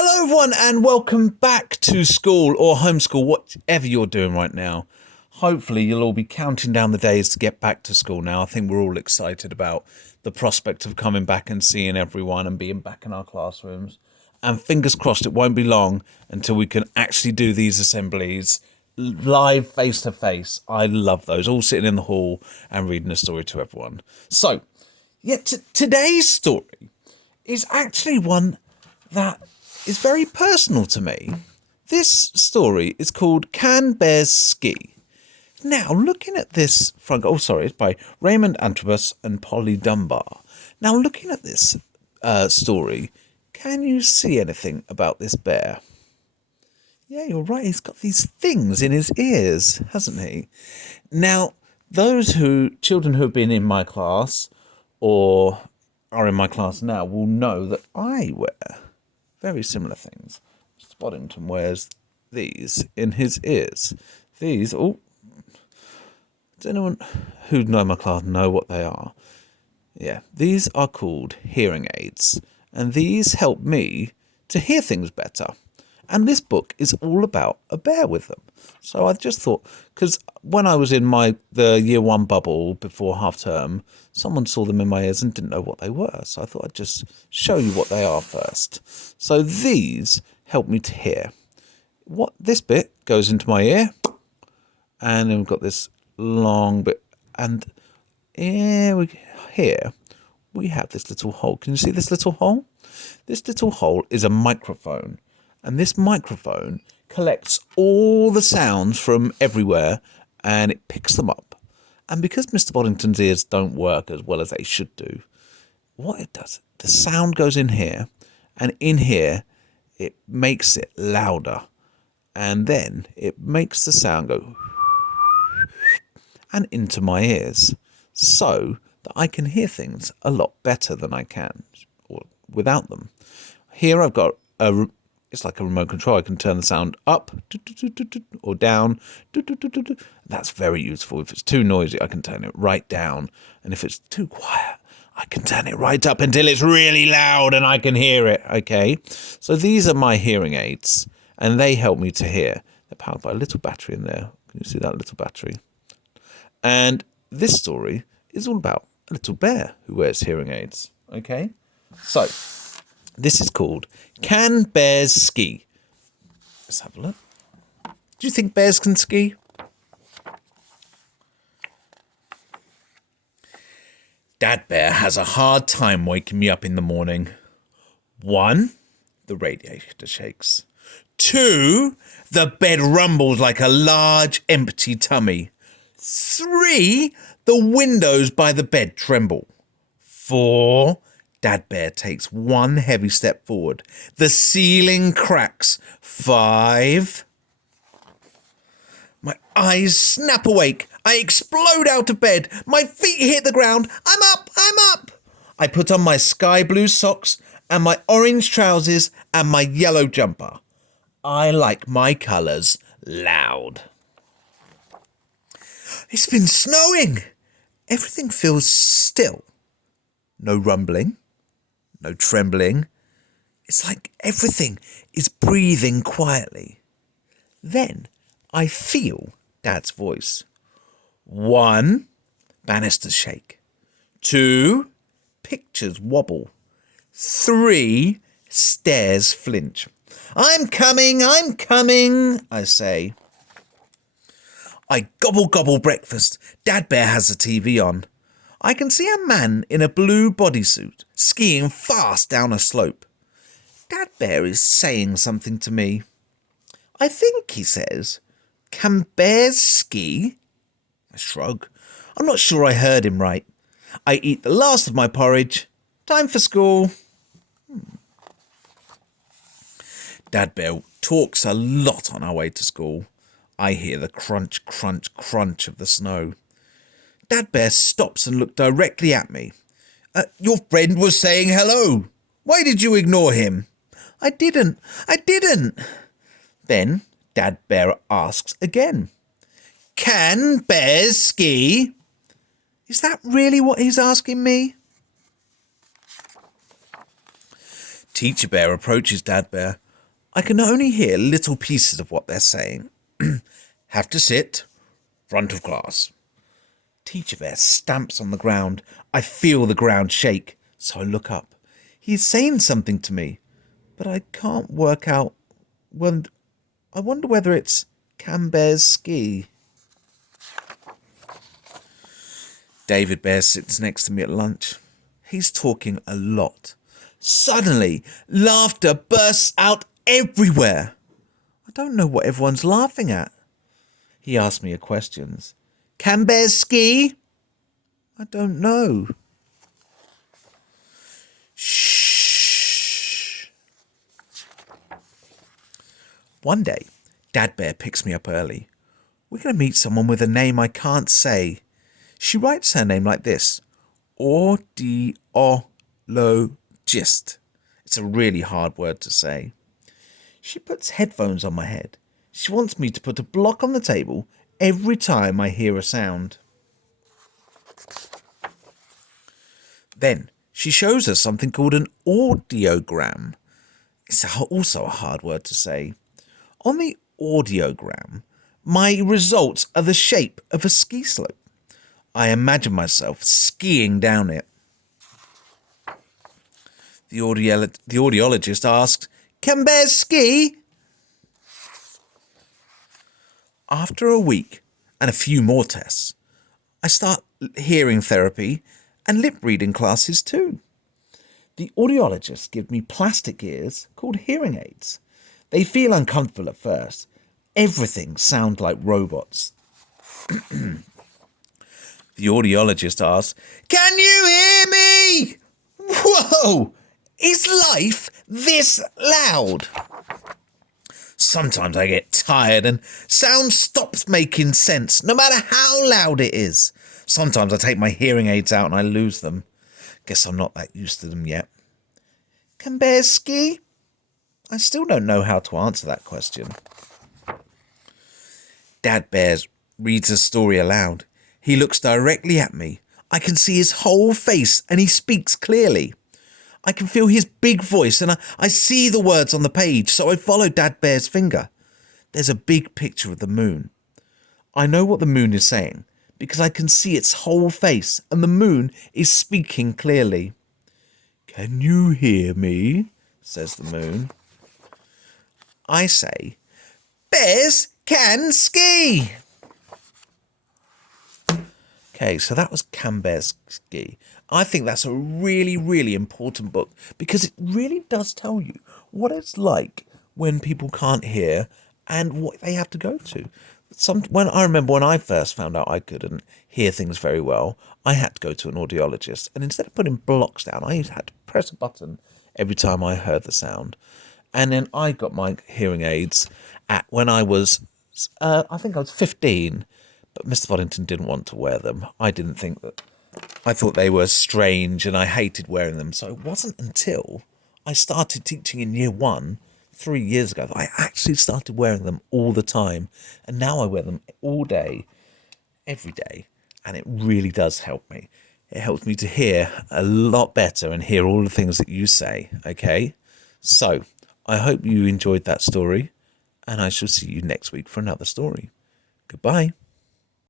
Hello everyone and welcome back to school or homeschool, whatever you're doing right now. Hopefully you'll all be counting down the days to get back to school now. I think we're all excited about the prospect of coming back and seeing everyone and being back in our classrooms. And fingers crossed it won't be long until we can actually do these assemblies live face to face. I love those, all sitting in the hall and reading a story to everyone. So, today's story is actually one that is very personal to me. This story is called Can Bears Ski? Now, looking at this front, it's by Raymond, Antrobus and Polly Dunbar. Now, looking at this story, can you see anything about this bear? Yeah, you're right. He's got these things in his ears, hasn't he? Now, children who have been in my class or are in my class now will know that I wear very similar things. Mr. Boddington wears these in his ears. These, does anyone who know my class know what they are? Yeah, these are called hearing aids, and these help me to hear things better. And this book is all about a bear with them. So I just thought, because when I was in the year one bubble before half term, someone saw them in my ears and didn't know what they were. So I thought I'd just show you what they are first. So these help me to hear. This bit goes into my ear, and then we've got this long bit, and here we have this little hole. Can you see this little hole? This little hole is a microphone. And this microphone collects all the sounds from everywhere and it picks them up. And because Mr. Boddington's ears don't work as well as they should do, what it does, the sound goes in here, and in here it makes it louder. And then it makes the sound go and into my ears so that I can hear things a lot better than I can without them. Here I've got it's like a remote control. I can turn the sound up or down. That's very useful. If it's too noisy, I can turn it right down. And if it's too quiet, I can turn it right up until it's really loud and I can hear it. Okay. So these are my hearing aids and they help me to hear. They're powered by a little battery in there. Can you see that little battery? And this story is all about a little bear who wears hearing aids. Okay. So this is called Can Bears Ski? Let's have a look. Do you think bears can ski? Dad Bear has a hard time waking me up in the morning. 1, the radiator shakes. 2, the bed rumbles like a large empty tummy. 3, the windows by the bed tremble. 4, Dad Bear takes one heavy step forward. The ceiling cracks. 5. My eyes snap awake. I explode out of bed. My feet hit the ground. I'm up. I put on my sky blue socks and my orange trousers and my yellow jumper. I like my colours loud. It's been snowing. Everything feels still. No rumbling. No trembling. It's like everything is breathing quietly. Then I feel Dad's voice. 1, banisters shake. 2, pictures wobble. 3, stairs flinch. I'm coming, I say. I gobble breakfast. Dad Bear has the TV on. I can see a man in a blue bodysuit skiing fast down a slope. Dad Bear is saying something to me. I think he says, "Can bears ski?" I shrug. I'm not sure I heard him right. I eat the last of my porridge. Time for school. Dad Bear talks a lot on our way to school. I hear the crunch, crunch, crunch of the snow. Dad Bear stops and looks directly at me. Your friend was saying hello. Why did you ignore him? I didn't. Then Dad Bear asks again. Can bears ski? Is that really what he's asking me? Teacher Bear approaches Dad Bear. I can only hear little pieces of what they're saying. Have to sit. Front of class. Teacher Bear stamps on the ground. I feel the ground shake, so I look up. He's saying something to me, but I can't work out. Well, I wonder whether it's Can Bears ski. David Bear sits next to me at lunch. He's talking a lot. Suddenly, laughter bursts out everywhere. I don't know what everyone's laughing at. He asks me questions. Can bears ski? I don't know. Shh. One day, Dad Bear picks me up early. We're going to meet someone with a name I can't say. She writes her name like this. Audiologist. It's a really hard word to say. She puts headphones on my head. She wants me to put a block on the table every time I hear a sound. Then she shows us something called an audiogram. It's also a hard word to say. On the audiogram, my results are the shape of a ski slope. I imagine myself skiing down it. The audiologist asks, Can bears ski? After a week and a few more tests, I start hearing therapy and lip reading classes too. The audiologist gives me plastic ears called hearing aids. They feel uncomfortable at first. Everything sounds like robots. The audiologist asks, Can you hear me? Whoa! Is life this loud? Sometimes I get tired and sound stops making sense, no matter how loud it is. Sometimes I take my hearing aids out and I lose them. Guess I'm not that used to them yet. Can bears ski? I still don't know how to answer that question. Dad Bear reads a story aloud. He looks directly at me. I can see his whole face and he speaks clearly. I can feel his big voice and I see the words on the page, so I follow Dad Bear's finger. There's a big picture of the moon. I know what the moon is saying because I can see its whole face and the moon is speaking clearly. Can you hear me? Says the moon. I say, bears can ski. Okay, so that was Can Bears Ski. I think that's a really, really important book because it really does tell you what it's like when people can't hear and what they have to go to. I remember when I first found out I couldn't hear things very well, I had to go to an audiologist, and instead of putting blocks down, I had to press a button every time I heard the sound. And then I got my hearing aids when I was, I think I was 15. But Mr. Boddington didn't want to wear them. I thought they were strange and I hated wearing them. So it wasn't until I started teaching in year 1, 3 years ago, that I actually started wearing them all the time. And now I wear them all day, every day. And it really does help me. It helps me to hear a lot better and hear all the things that you say. Okay? So I hope you enjoyed that story. And I shall see you next week for another story. Goodbye.